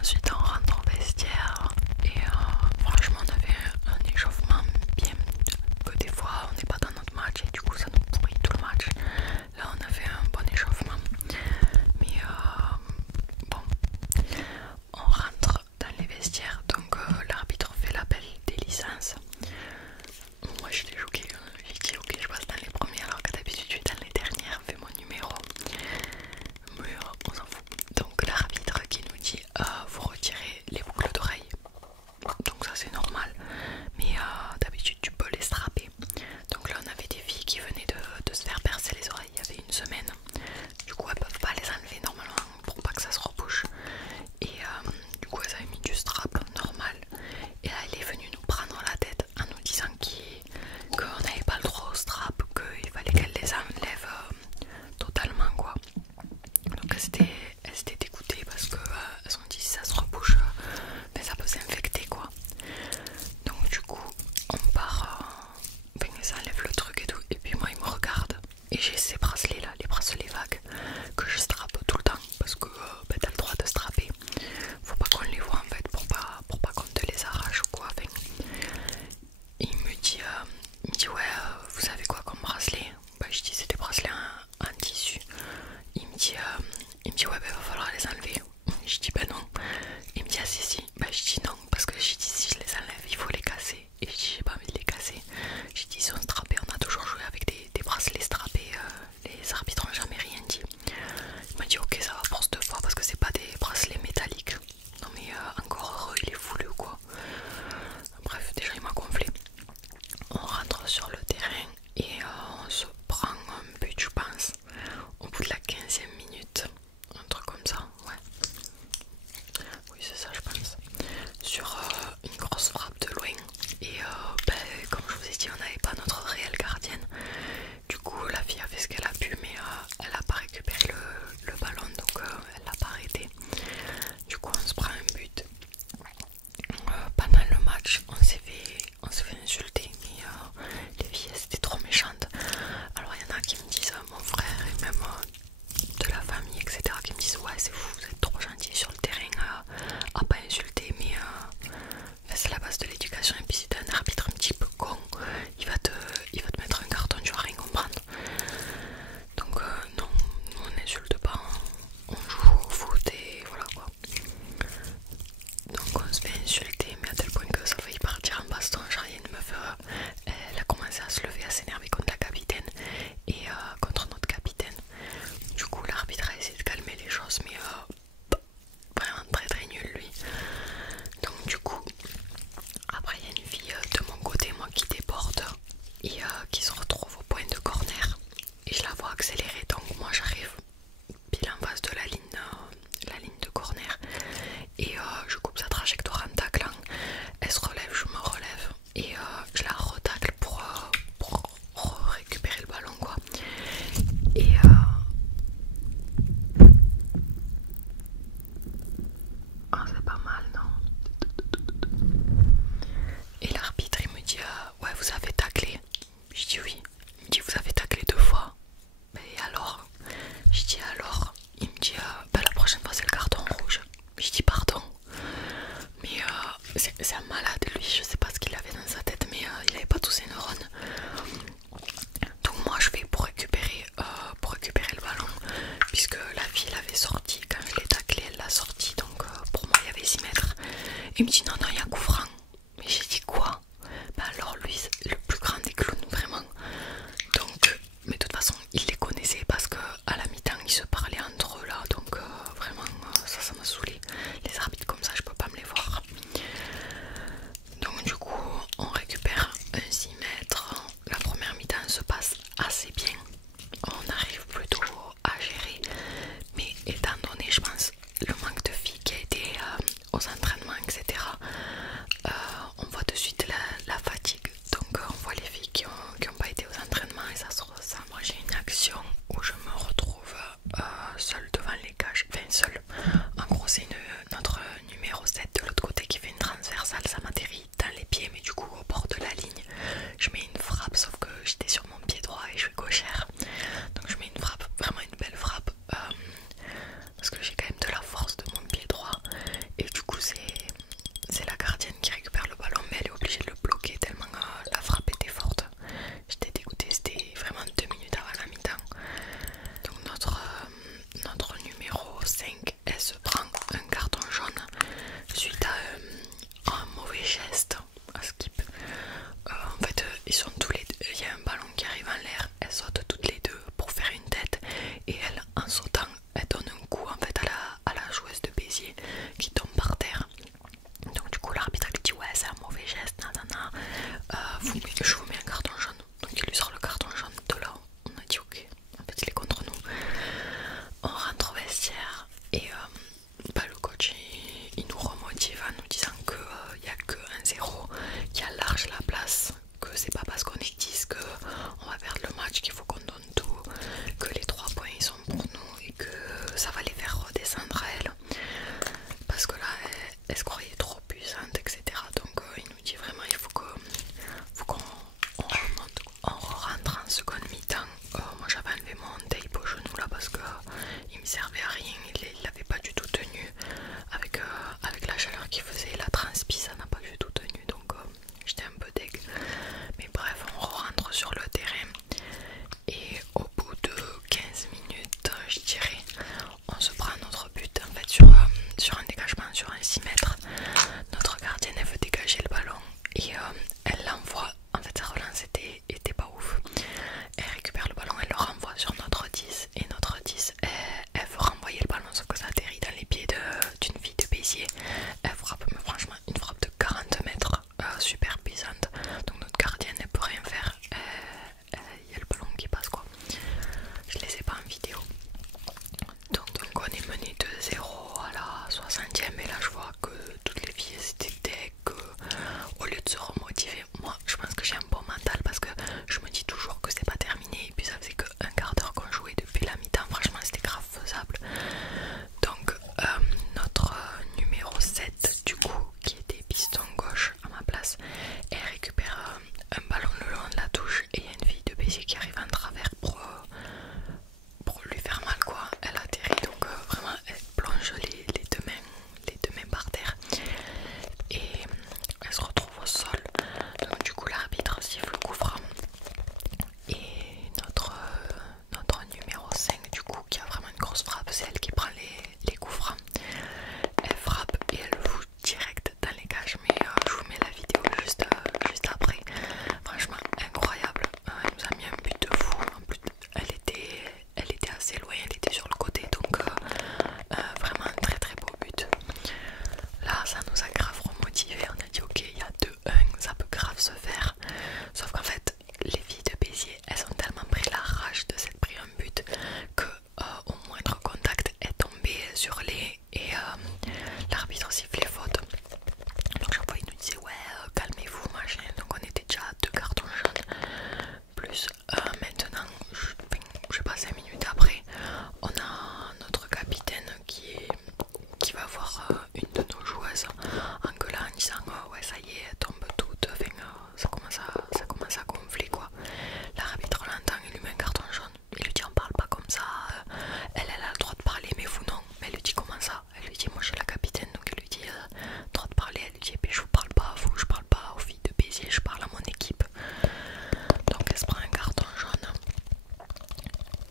Ensuite on rentre au vestiaire et franchement on avait un échauffement bien, que des fois on n'est pas dans notre match et du coup ça nous pourrit tout le match. Là on a fait un bon échauffement, mais bon, on rentre dans les vestiaires, donc l'arbitre fait l'appel des licences. Moi j'étais choquée, j'ai dit ok je passe dans les premiers alors que d'habitude je suis dans les dernières, fais mon numéro. Mais on s'en fout. Donc l'arbitre qui nous dit vous retirez les boucles d'oreilles. Donc ça c'est normal. Mais d'habitude tu peux les strapper. Donc là on avait des filles qui venaient de se faire percer les oreilles il y avait une semaine. Du coup elles peuvent pas les enlever normalement pour pas que ça se rebouche. Et du coup elles avaient mis du strap normal. Et là elle est venue nous prendre la tête en nous disant qu'on n'avait pas le droit au strap, qu'il fallait qu'elle les enlève totalement quoi. Donc elles étaient dégoûtées parce que elles ont dit si ça se rebouche, ben ça peut s'infecter quoi. Donc du coup on part, enfin ça enlève le truc et tout, et puis moi il me regarde et j'ai ces bracelets là, les bracelets vagues que je strappe tout le temps parce que ben, t'as le droit de strapper. Faut pas qu'on les voit en fait pour pas qu'on te les arrache ou quoi. Enfin, et il me dit ouais vous savez quoi comme bracelet? Bah je dis c'est des bracelets en tissu. Il me dit ouais bah va falloir les enlever. Je dis bah non. Il me dit ah si. Bah je dis non parce que j'ai dit si je les enlève il faut les casser. Et je dis j'ai pas envie de les casser. J'ai dit ils sont strappés, on a toujours joué avec des bracelets strappés, les arbitres n'ont jamais rien dit. Il m'a dit ok ça va pour cette fois parce que c'est pas des bracelets métalliques. Non mais encore heureux il est voulu ou quoi. Bref déjà il m'a gonflé. On rentre sur le terrain et on se prend un but je pense au bout de la 15e minute, un truc comme ça, ouais. Oui c'est ça je pense. Sur une grosse frappe de loin. Et ben, comme je vous ai dit on n'avait pas notre réelle gardienne. Du coup la fille a fait ce qu'elle a pu mais elle n'a pas récupéré le ballon donc elle l'a pas arrêté. Du coup on se prend un but. Pendant le match on s'est fait insulter mais les filles elles étaient trop méchantes. Alors il y en a qui me disent mon frère et même de la famille etc qui me disent ouais c'est vous êtes trop gentils sur le terrain à pas insulter mais c'est la base de l'éducation. Et puis si t'es un arbitre un petit peu con il va te mettre un carton, tu vas rien comprendre. Donc non, nous on n'insulte pas, on joue au foot et voilà quoi. Donc on se fait insulter mais à tel point que ça a failli partir en baston. Genre il y a une meuf, elle a commencé à se lever, à s'énerver contre la capitaine et contre notre capitaine. Du coup l'arbitre a essayé de calmer les choses mais vraiment très très nul lui. Donc du coup après il y a une fille de mon côté moi qui déborde et qui se retrouve au point de corner et je la vois accélérer, donc moi j'arrive pile en face de la ligne de corner et je coupe sa trajectoire en taclant. Elle se relève, je me relève et je la retacle pour récupérer le ballon quoi. Et ah, c'est pas mal non? Et l'arbitre il me dit ouais vous avez taclé. Je dis oui. Il me dit vous avez taclé 2 fois. Et alors? Je dis alors? Il me dit bah la prochaine fois c'est le carton rouge. Je dis pardon. Mais c'est un malade lui, je sais pas ce qu'il avait dans sa tête mais il avait pas tous ses neurones. Donc moi je vais pour récupérer le ballon puisque la fille l'avait sorti quand je l'ai taclé, elle l'a sorti donc pour moi il y avait 6 mètres. Il me dit non il y a coup franc. Mais j'ai dit quoi? Bah alors lui c'est le plus grand des clowns vraiment. Donc mais de toute façon il les connaissait parce que à la mi-temps ils se parlaient entre eux là. Donc vraiment ça m'a saoulé. Les arbitres comme ça je peux pas me les voir. Donc du coup on récupère un 6 mètres. La première mi-temps se passe assez bien. On arrive plutôt à gérer. Mais étant donné je pense le manque de filles qui a été aux entraînements etc. sur un dégagement sur un 6 mètres. Notre gardienne elle veut dégager le ballon et elle l'envoie. En fait sa relance était pas ouf. Elle récupère le ballon, elle le renvoie sur notre 10 et notre 10 elle veut renvoyer le ballon sauf que ça atterrit dans les pieds d'une fille de Béziers. Elle frappe, mais franchement une frappe de 40 mètres, super puissante. Donc notre gardienne elle peut rien faire. Il y a le ballon qui passe quoi. Je les ai pas en vidéo. Donc on est mené 2-0 à la 60e et là je vois que toutes les filles étaient deck, au lieu de se remotiver. Moi je pense que j'ai un bon mental parce que je me dis toujours que c'est pas terminé et puis ça faisait que un quart d'heure qu'on jouait depuis la mi-temps, franchement c'était grave faisable. Donc notre numéro 7 du coup qui était piston gauche à ma place, elle récupère un ballon le long de la touche et il y a une fille de Béziers qui arrive en travers pour lui faire mal quoi. Elle atterrit donc vraiment elle plonge les deux mains par terre et elle se retrouve au sol. Donc du coup l'arbitre siffle le coup franc et notre numéro 5 du coup qui a vraiment une grosse frappe, c'est elle qui prend les coups francs. Elle frappe et elle joue direct dans les cages, mais je vous mets la vidéo juste après. Franchement incroyable, elle nous a mis un but de fou. En plus elle était assez loin, elle était sur le côté, donc vraiment un très très beau but. Là ça nous a grave remotivé, on a dit ok il y a 2-1, ça peut grave se faire. Sauf qu'en fait les filles de Béziers elles ont tellement pris la rage de s'être pris un but que au moindre contact est tombé sur les et l'arbitre sifflait faute. Donc chaque fois il nous disait ouais calmez-vous machin, donc on était déjà à 2 cartons jaunes plus maintenant je sais pas 5 minutes après on a notre capitaine qui va voir une de nos joueuses en gueulant en disant ouais ça y est elle tombe toute, enfin, ça commence à gonfler quoi. L'arbitre l'entend, il lui met un carton jaune, il lui dit on parle pas comme ça, elle a le droit de parler mais vous non. Mais elle lui dit comment ça, elle lui dit moi je suis la capitaine, donc elle lui dit droit de parler, elle lui dit je vous parle pas à vous, je parle pas aux filles de Béziers, je parle à mon équipe. Donc elle se prend un carton jaune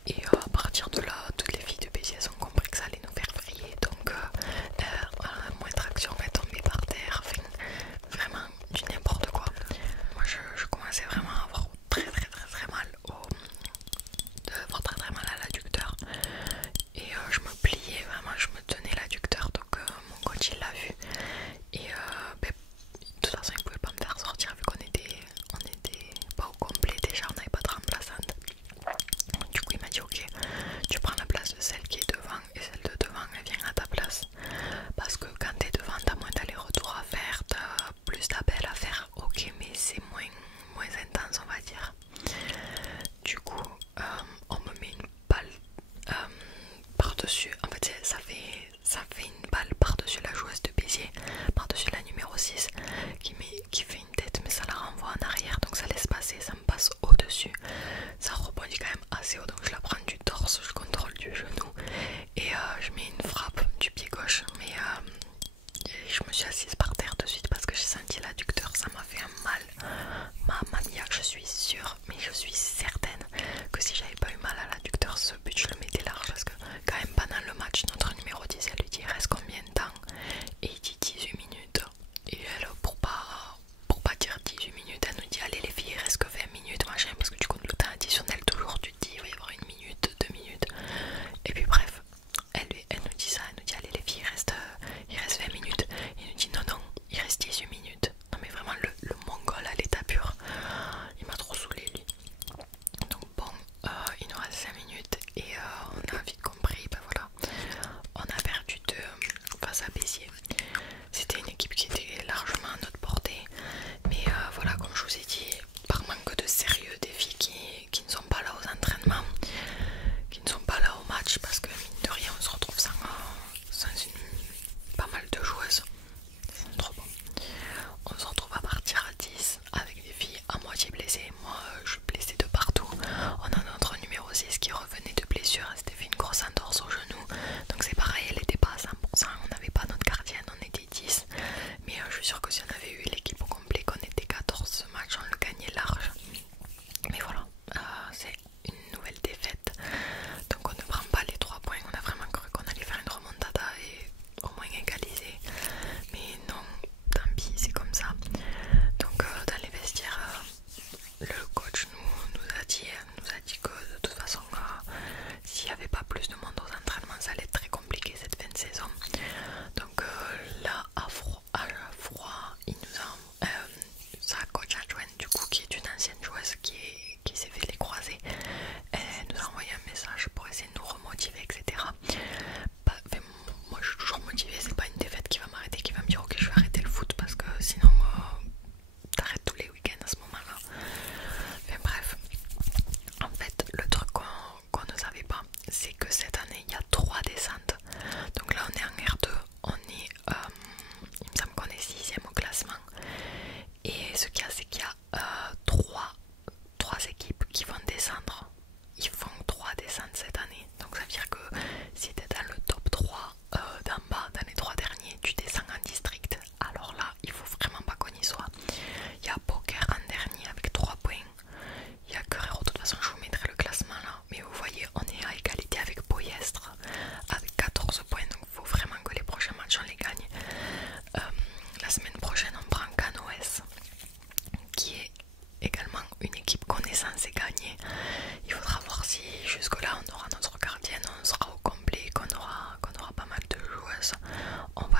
et à partir de là toutes les filles de Béziers ont compris que ça allait nous faire vriller, donc à la moindre action elle est tombée par terre, enfin, vraiment du n'importe quoi. Moi je commençais vraiment à avoir très mal très mal à l'adducteur et je me pliais vraiment, je me tenais l'adducteur, donc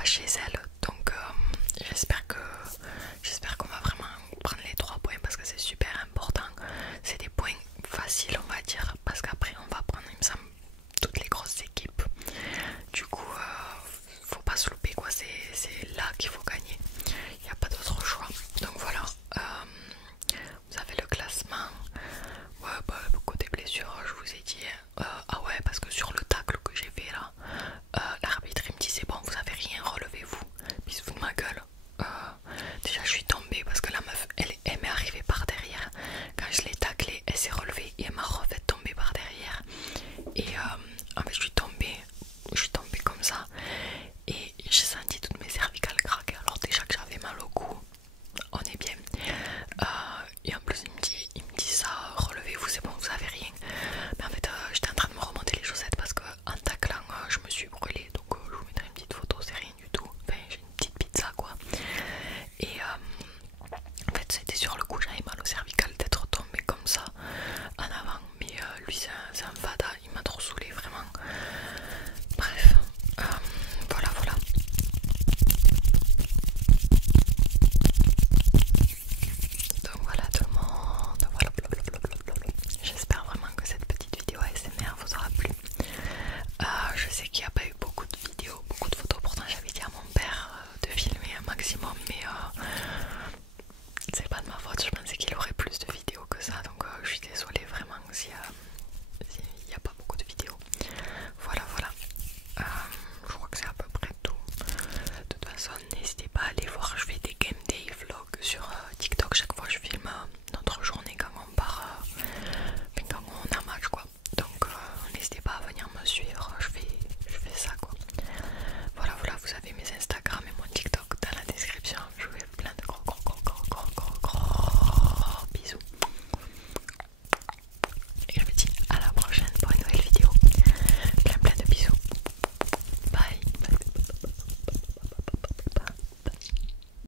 chez elle. Donc j'espère